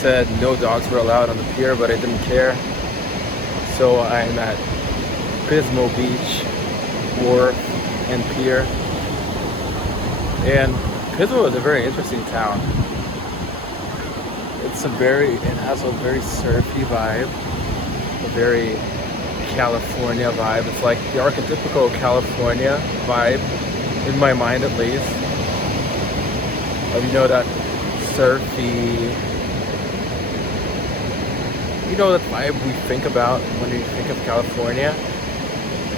said no dogs were allowed on the pier, but I didn't care. So I'm at Pismo Beach, Wharf, and Pier. And Pismo is a very interesting town. It has a very surfy vibe, a very California vibe. It's like the archetypical California vibe, in my mind at least. You know, that surfy, you know, that vibe we think about when we think of California.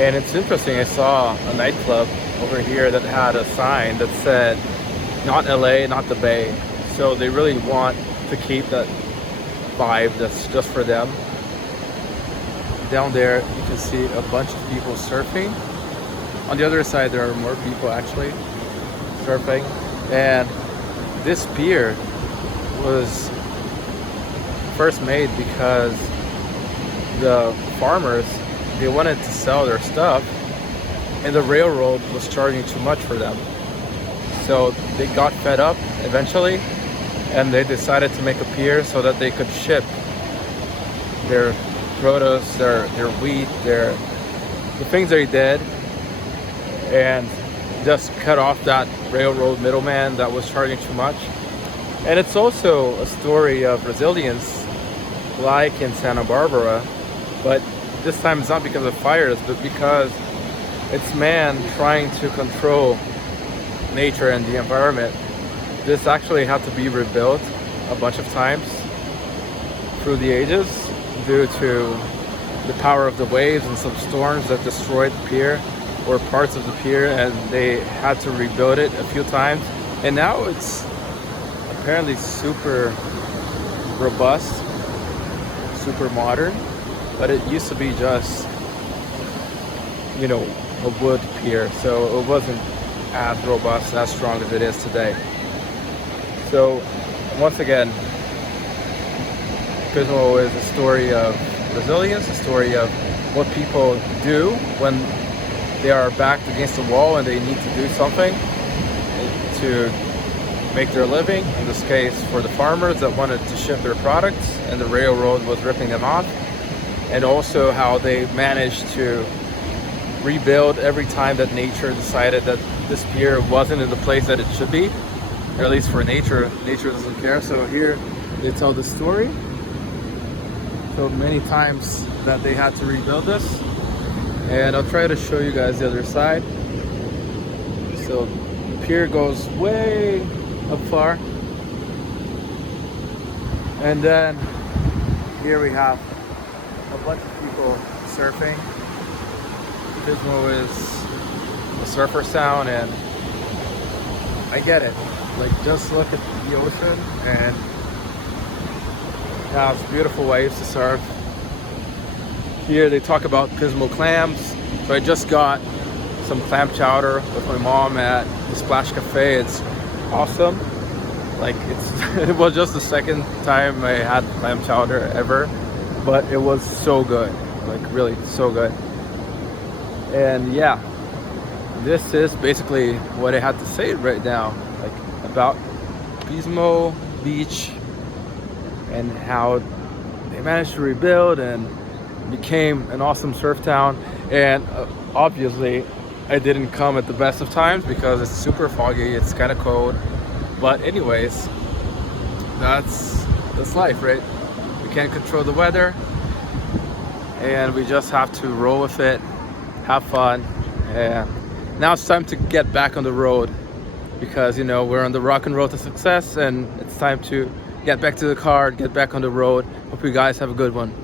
And it's interesting, I saw a nightclub over here that had a sign that said, not LA, not the Bay. So they really want to keep that vibe that's just for them. Down there, you can see a bunch of people surfing. On the other side, there are more people actually surfing. And this pier was first made because the farmers, they wanted to sell their stuff and the railroad was charging too much for them. So they got fed up eventually and they decided to make a pier so that they could ship their produce, their wheat, the things they did, and just cut off that railroad middleman that was charging too much. And it's also a story of resilience, like in Santa Barbara, but this time it's not because of fires, but because it's man trying to control nature and the environment. This actually had to be rebuilt a bunch of times through the ages due to the power of the waves and some storms that destroyed the pier or parts of the pier, and they had to rebuild it a few times. And now it's apparently super robust, super modern, but it used to be just, you know, a wood pier, so it wasn't as robust, as strong as it is today. So once again, Pismo is a story of resilience, a story of what people do when they are backed against the wall and they need to do something to make their living. In this case, for the farmers that wanted to ship their products and the railroad was ripping them off. And also how they managed to rebuild every time that nature decided that this pier wasn't in the place that it should be, or at least for nature. Nature doesn't care. So here they tell the story. So many times that they had to rebuild this, and I'll try to show you guys the other side. So the pier goes way up far, and then here we have a bunch of people surfing. Pismo is a surfer town, and I get it. Like, just look at the ocean and yeah, it's beautiful waves to surf. Here they talk about Pismo clams. So I just got some clam chowder with my mom at the Splash Café. It's awesome. Like, it was just the second time I had clam chowder ever, but it was so good. Like, really so good. And yeah, this is basically what I had to say right now, like about Pismo Beach and how they managed to rebuild and became an awesome surf town. And obviously I didn't come at the best of times because it's super foggy, it's kind of cold, but anyways, that's life, right? We can't control the weather and we just have to roll with it, have fun. And now it's time to get back on the road because, you know, we're on the rock and roll to success, and it's time to get back to the car, get back on the road. Hope you guys have a good one.